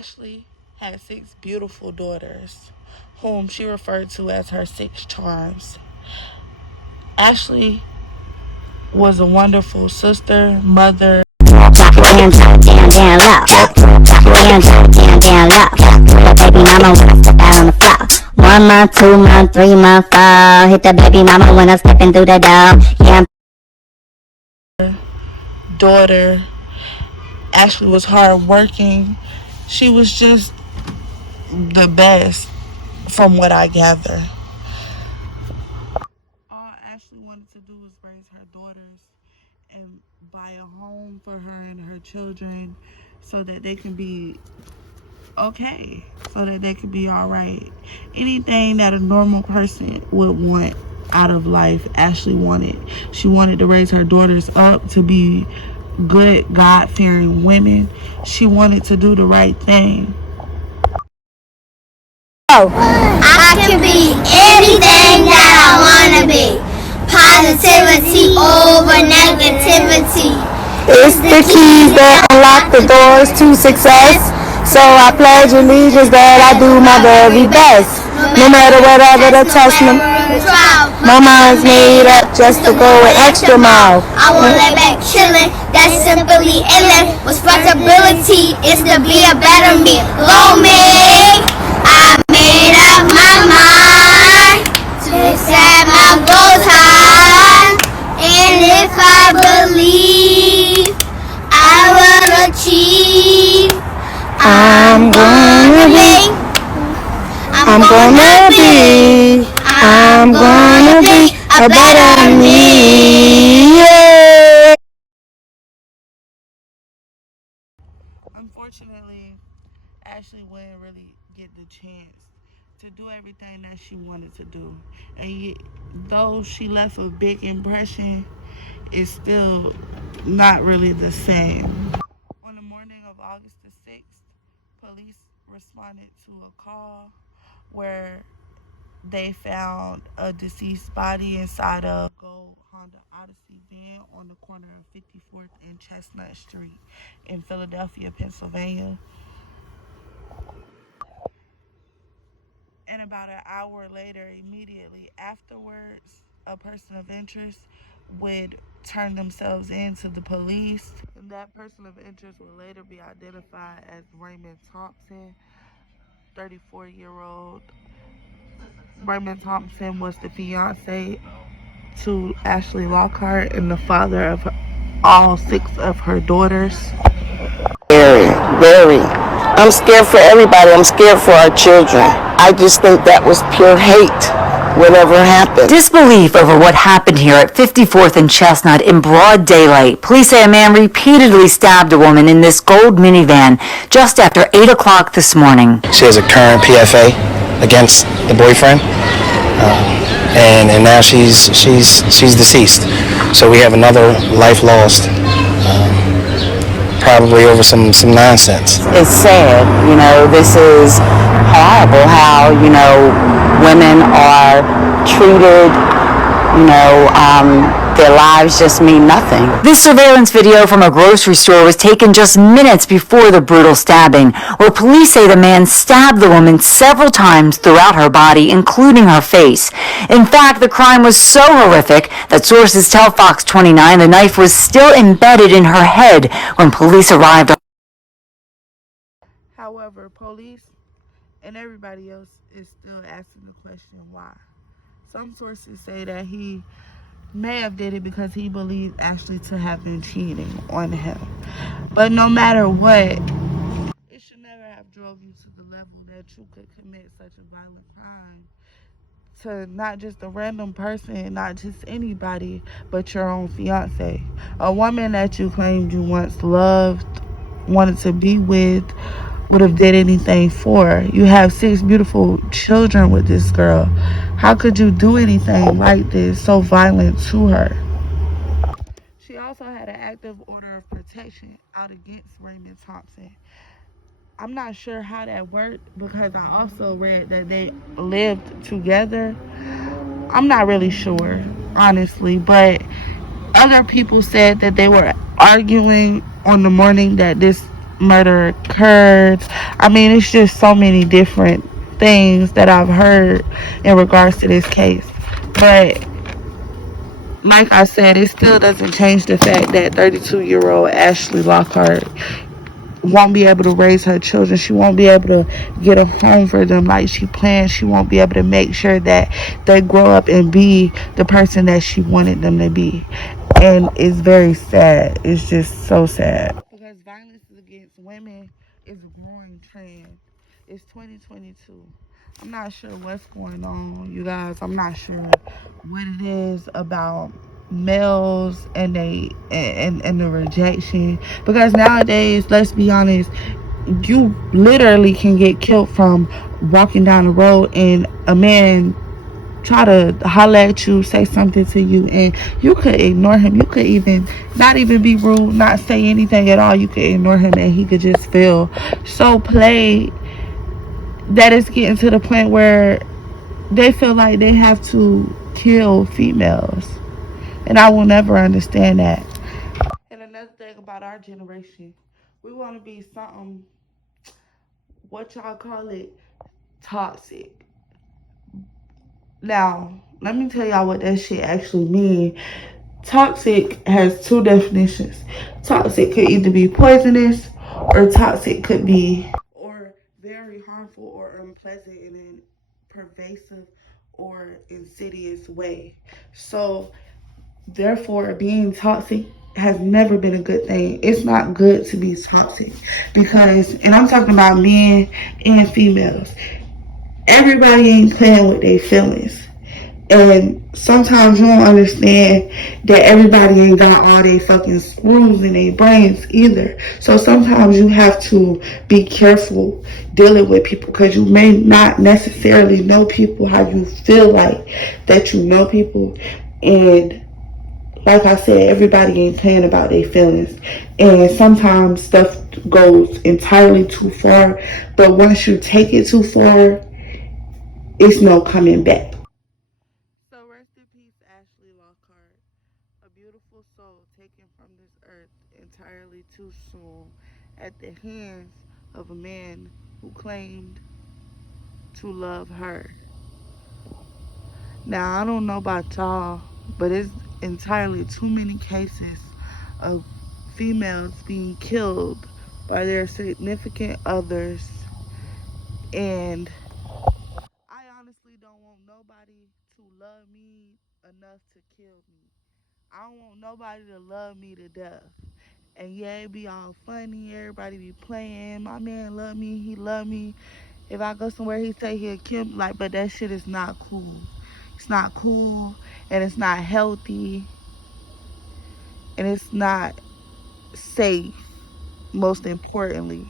Ashley had 6 beautiful daughters, whom she referred to as her 6 charms. Ashley was a wonderful sister, mother. Hands up, down low. Hands up, down low. Hit the baby mama when I step out on the floor. 1 month, 2 month, 3 month, 4. Hit the baby mama when I'm stepping through the door. Yeah. Daughter. Ashley was hard working. She was just the best, from what I gather. All Ashley wanted to do was raise her daughters and buy a home for her and her children so that they can be okay, so that they can be all right. Anything that a normal person would want out of life, Ashley wanted. She wanted to raise her daughters up to be good, God-fearing women. She wanted to do the right thing. I can be anything that I want to be. Positivity over negativity. It's the keys that unlock the doors to success. So I pledge allegiance that I do my very best. No matter whatever the test, my mind's made up just to go an extra mile. I won't let back chillin', that's simply illin'. Responsibility is to be a better me. Low me, I made up my mind to set my goals high. And if I believe, I will achieve. I'm gonna be a better me. Yeah. Unfortunately, Ashley wouldn't really get the chance to do everything that she wanted to do. And yet, though she left a big impression, it's still not really the same. On the morning of August the 6th, police responded to a call where they found a deceased body inside a gold Honda Odyssey van on the corner of 54th and Chestnut Street in Philadelphia, Pennsylvania. And about an hour later, immediately afterwards, a person of interest would turn themselves in to the police. And that person of interest will later be identified as Raymond Thompson, 34-year-old. Raymond Thompson was the fiance to Ashley Lockhart and the father of all 6 of her daughters. Very. I'm scared for everybody. I'm scared for our children. I just think that was pure hate, whatever happened. Disbelief over what happened here at 54th and Chestnut in broad daylight. Police say a man repeatedly stabbed a woman in this gold minivan just after 8 o'clock this morning. She has a current PFA against the boyfriend, and now she's deceased. So we have another life lost, probably over some nonsense. It's sad, this is horrible how, women are treated, their lives just mean nothing. This surveillance video from a grocery store was taken just minutes before the brutal stabbing, where police say the man stabbed the woman several times throughout her body, including her face. In fact, the crime was so horrific that sources tell Fox 29 the knife was still embedded in her head when police arrived. However, police and everybody else is still asking the question why. Some sources say that he may have did it because he believed Ashley to have been cheating on him. But no matter what, it should never have drove you to the level that you could commit such a violent crime to not just a random person, not just anybody, but your own fiance. A woman that you claimed you once loved, wanted to be with, would have did anything for. You have 6 beautiful children with this girl. How could you do anything like this, so violent to her? She also had an active order of protection out against Raymond Thompson. I'm not sure how that worked because I also read that they lived together. I'm not really sure, honestly, but other people said that they were arguing on the morning that this murder occurred. I mean, it's just so many different things that I've heard in regards to this case. But like I said, it still doesn't change the fact that 32-year-old Ashley Lockhart won't be able to raise her children. She won't be able to get a home for them like she planned. She won't be able to make sure that they grow up and be the person that she wanted them to be. And it's very sad. It's just so sad. Because violence against women is a growing trend. It's 2022. I'm not sure what's going on, you guys. I'm not sure what it is about males and the rejection, because nowadays, let's be honest, you literally can get killed from walking down the road and a man try to holler at you, say something to you, and you could ignore him. You could even not even be rude, not say anything at all. You could ignore him and he could just feel so played that it's getting to the point where they feel like they have to kill females. And I will never understand that. And another thing about our generation, we want to be something, what y'all call it, toxic. Now, let me tell y'all what that shit actually means. Toxic has two definitions. Toxic could either be poisonous, or toxic could be or very harmful or unpleasant in a pervasive or insidious way. So therefore, being toxic has never been a good thing. It's not good to be toxic because, and I'm talking about men and females, everybody ain't playing with their feelings. And sometimes you don't understand that everybody ain't got all their fucking screws in their brains either. So sometimes you have to be careful dealing with people because you may not necessarily know people how you feel like that you know people. And like I said, everybody ain't playing about their feelings. And sometimes stuff goes entirely too far. But once you take it too far, it's no coming back. So rest in peace, Ashley Lockhart. A beautiful soul taken from this earth entirely too soon at the hands of a man who claimed to love her. Now, I don't know about y'all, but it's entirely too many cases of females being killed by their significant others. And I honestly don't want nobody to love me enough to kill me. I don't want nobody to love me to death. And yeah, it be all funny. Everybody be playing. My man love me. He love me. If I go somewhere, he say he'll kill me. Like, but that shit is not cool. It's not cool, and it's not healthy, and it's not safe, most importantly.